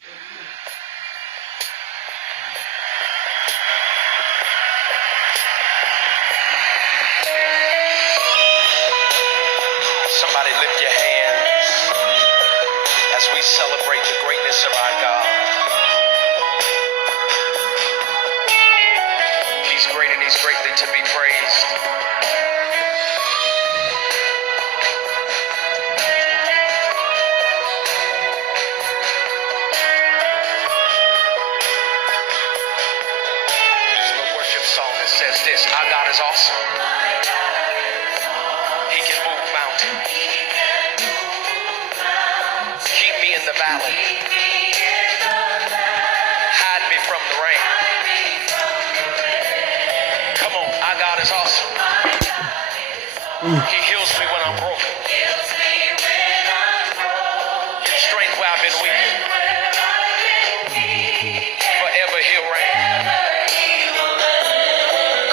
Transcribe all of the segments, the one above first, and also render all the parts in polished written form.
Somebody lift your hands as we celebrate the greatness of our God. He's great and he's greatly to be praised. There's a worship song that says this: our God is awesome. He can move mountains. Keep me in the valley. Hide me from the rain. Come on, our God is awesome. He heals me when I'm broken. Gives strength where I've been weak. Forever he'll reign.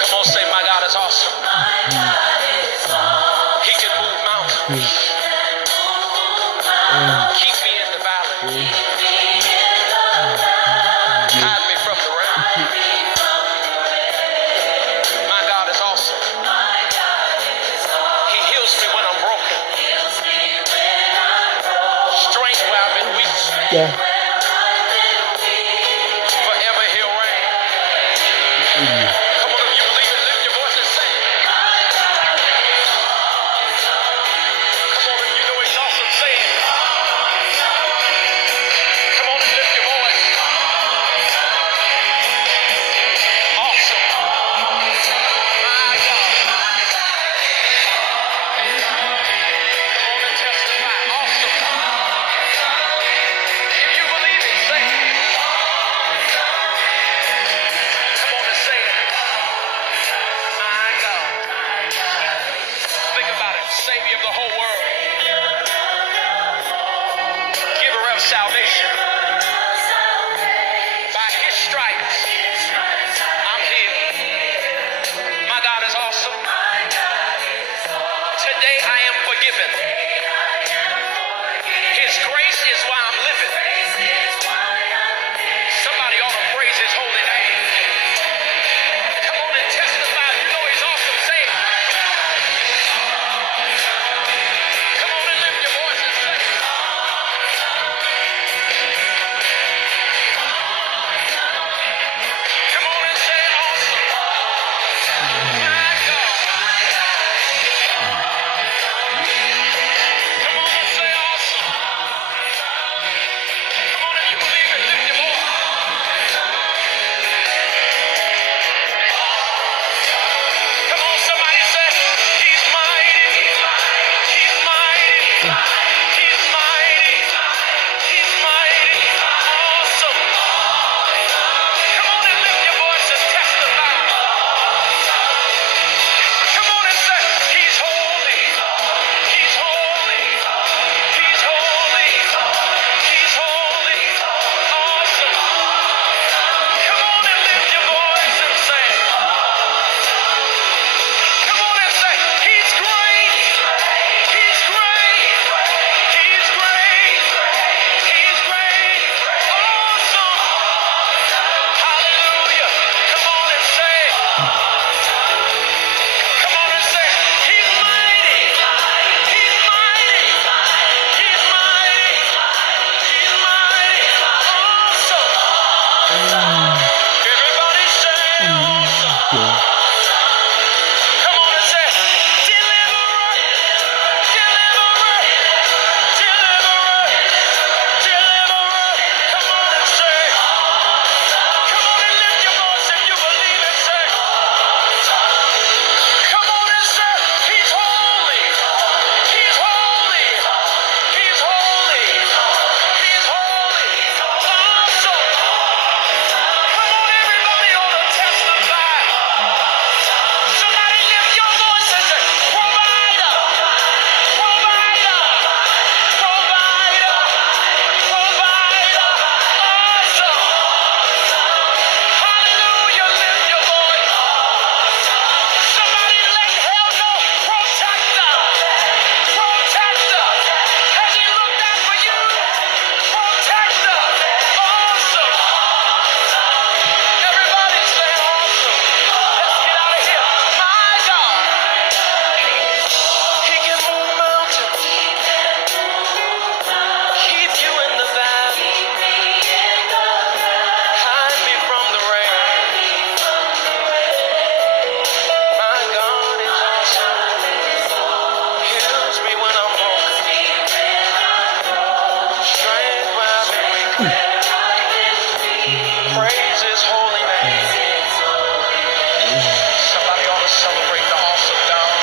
Come on, say my God is awesome. He can move mountains. Keep me in the valley. Hide me from the rain. My God is awesome. He heals me when I'm broken. Strength where I've been weak. Yeah. Forever he'll reign. Come on, if you believe it, lift your voice and sing. Come on, if you know he's awesome, say it. Come on and lift your voice. Awesome. My God. Come on and testify. Awesome. If you believe it, say it. Come on and say it. My God. Think about it. Savior of the whole world. Giver of salvation. By his stripes, I'm healed. My God is awesome. Today I am forgiven. His grace is why I'm living. Somebody ought to praise his holy name. Come on and testify. You know he's awesome. Say it. Come on and lift your voice and say it. Praise His holy name. Somebody ought to celebrate the awesome God.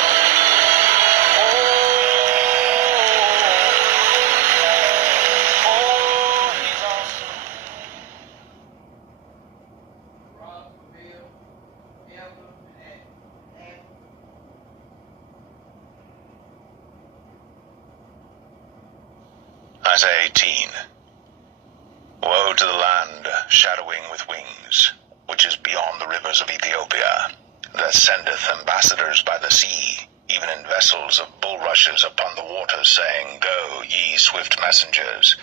Oh, He's awesome. Isaiah 18. Woe to the land shadowing with wings, which is beyond the rivers of Ethiopia, that sendeth ambassadors by the sea, even in vessels of bulrushes upon the waters, saying, Go, ye swift messengers,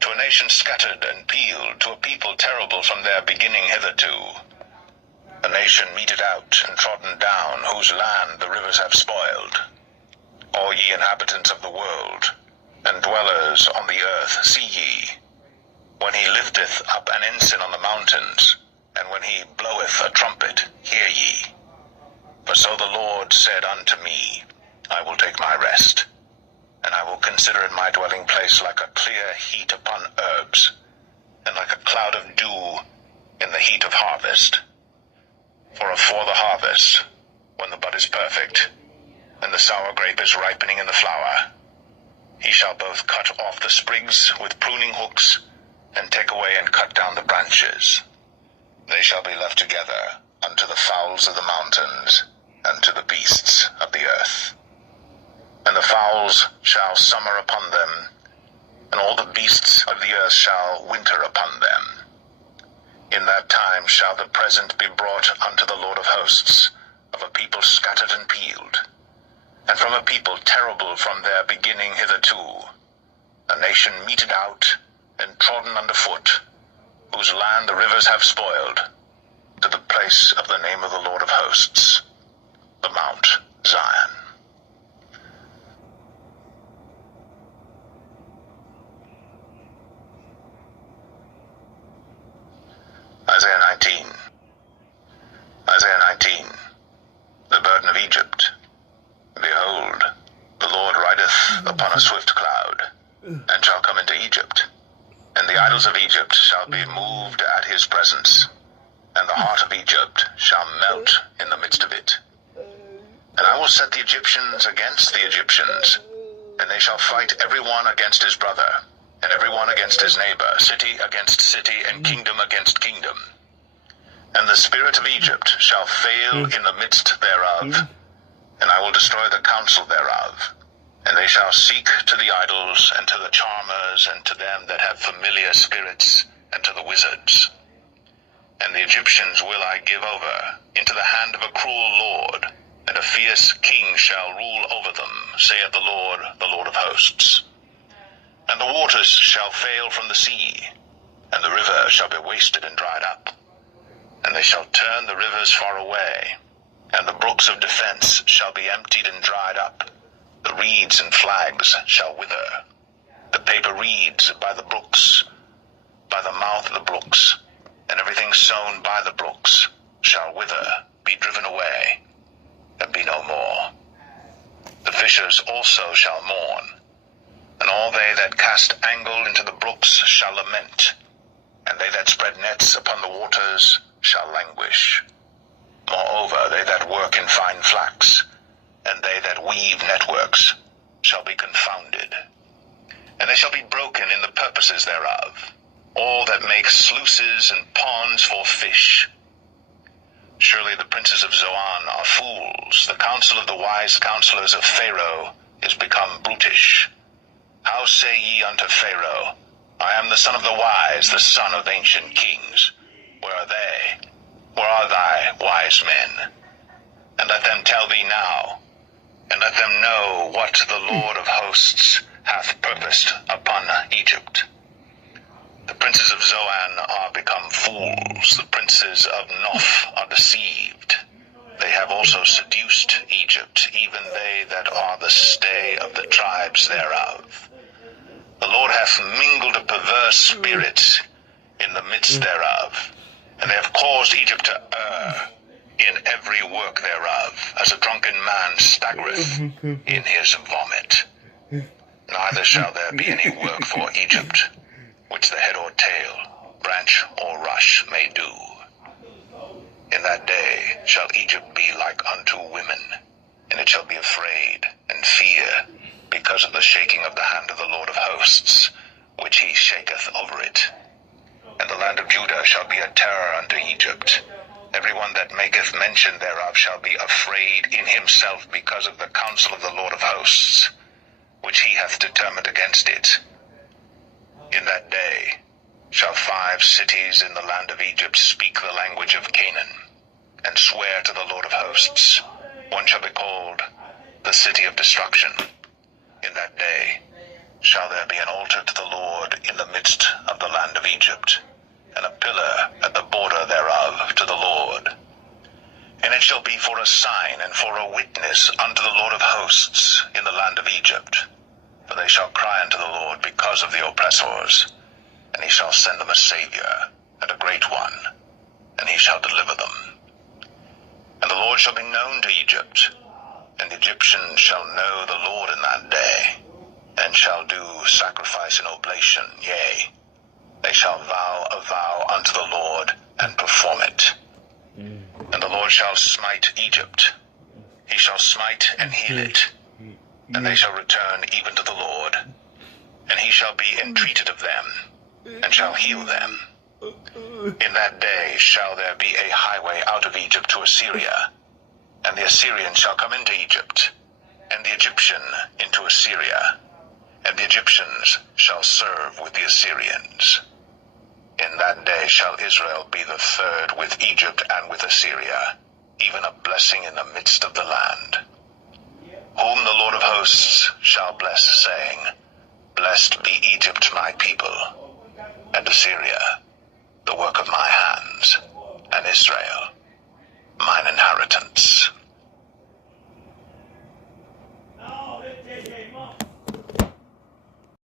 to a nation scattered and peeled, to a people terrible from their beginning hitherto, a nation meted out and trodden down, whose land the rivers have spoiled. All ye inhabitants of the world, and dwellers on the earth, see ye, when he lifteth up an ensign on the mountains, and when he bloweth a trumpet, hear ye. For so the Lord said unto me, I will take my rest, and I will consider in my dwelling place like a clear heat upon herbs, and like a cloud of dew in the heat of harvest. For afore the harvest, when the bud is perfect, and the sour grape is ripening in the flower, he shall both cut off the sprigs with pruning hooks, and take away and cut down the branches. They shall be left together unto the fowls of the mountains, and to the beasts of the earth. And the fowls shall summer upon them, and all the beasts of the earth shall winter upon them. In that time shall the present be brought unto the Lord of hosts, of a people scattered and peeled, and from a people terrible from their beginning hitherto, a nation meted out and trodden under foot, whose land the rivers have spoiled, to the place of the name of the Lord of hosts, the Mount Zion. Isaiah 19. Isaiah 19. The burden of Egypt. Behold, the Lord rideth upon a swift cloud, and shall come into Egypt. And the idols of Egypt shall be moved at his presence, and the heart of Egypt shall melt in the midst of it. And I will set the Egyptians against the Egyptians, and they shall fight every one against his brother, and every one against his neighbor, city against city, and kingdom against kingdom. And the spirit of Egypt shall fail in the midst thereof, and I will destroy the counsel thereof. And they shall seek to the idols, and to the charmers, and to them that have familiar spirits, and to the wizards. And the Egyptians will I give over into the hand of a cruel lord, and a fierce king shall rule over them, saith the Lord of hosts. And the waters shall fail from the sea, and the river shall be wasted and dried up. And they shall turn the rivers far away, and the brooks of defense shall be emptied and dried up. The reeds and flags shall wither. The paper reeds by the brooks, by the mouth of the brooks, and everything sown by the brooks shall wither, be driven away, and be no more. The fishers also shall mourn, and all they that cast angle into the brooks shall lament, and they that spread nets upon the waters shall languish. Moreover, they that work in fine flax, and they that weave networks, shall be confounded. And they shall be broken in the purposes thereof, all that make sluices and ponds for fish. Surely the princes of Zoan are fools. The counsel of the wise counselors of Pharaoh is become brutish. How say ye unto Pharaoh, I am the son of the wise, the son of ancient kings? Where are they? Where are thy wise men? And let them tell thee now, and let them know what the Lord of hosts hath purposed upon Egypt. The princes of Zoan are become fools. The princes of Noph are deceived. They have also seduced Egypt, even they that are the stay of the tribes thereof. The Lord hath mingled a perverse spirit in the midst thereof, and they have caused Egypt to err in every work thereof, as a drunken man staggereth in his vomit. Neither shall there be any work for Egypt, which the head ordained. tail, branch or rush may do. In that day shall Egypt be like unto women, and it shall be afraid and fear, because of the shaking of the hand of the Lord of hosts, which he shaketh over it. And the land of Judah shall be a terror unto Egypt. Every one that maketh mention thereof shall be afraid in himself because of the counsel of the Lord of hosts, which he hath determined against it. In that day shall 5 cities in the land of Egypt speak the language of Canaan, and swear to the Lord of hosts. One shall be called the city of destruction. In that day shall there be an altar to the Lord in the midst of the land of Egypt, and a pillar at the border thereof to the Lord. And it shall be for a sign and for a witness unto the Lord of hosts in the land of Egypt. For they shall cry unto the Lord because of the oppressors, and he shall send them a Savior, and a great one, and he shall deliver them. And the Lord shall be known to Egypt, and the Egyptians shall know the Lord in that day, and shall do sacrifice and oblation, yea, they shall vow a vow unto the Lord, and perform it. And the Lord shall smite Egypt, he shall smite and heal it, and they shall return even to the Lord, and he shall be entreated of them, and shall heal them. In that day shall there be a highway out of Egypt to Assyria, and the Assyrian shall come into Egypt, and the Egyptian into Assyria, and the Egyptians shall serve with the Assyrians. In that day shall Israel be the third with Egypt and with Assyria, even a blessing in the midst of the land. Whom the Lord of hosts shall bless, saying, Blessed be Egypt my people, and Assyria,